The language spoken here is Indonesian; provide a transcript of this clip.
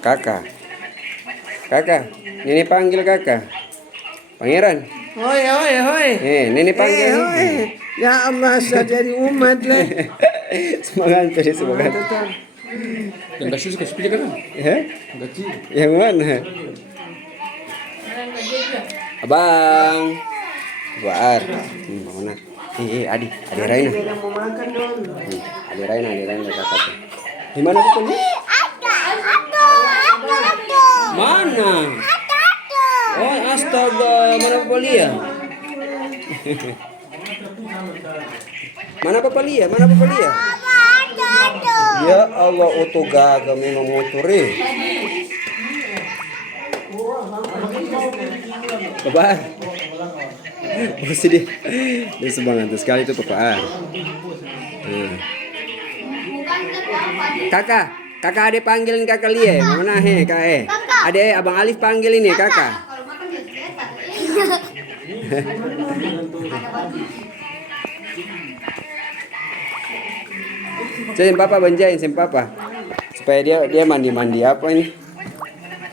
Kakak. Kakak, Nini panggil kakak. Pangeran. Hoi, hoi, hoi. Nini panggil. Hoi. Ya Allah, saya jadi umat lah. Semangat tadi semangat. Yang kasih suka sepeda kan? Yang mana? Abang. Buar. Mana? Adi Raina. Mau makan dong. Adi Raina kakak. Di mana tuh? Mana? Oh, astaga, mana Papalia? Mana Papalia? Ya Allah, oto gaga memang motor Bapak. Pasti dia semangat sekali itu Bapak. Kakak ada panggilin kakak Lia. Mana kak Ada abang Alif panggil ini kakak. Sen papa banjain sen papa supaya dia mandi apa ini.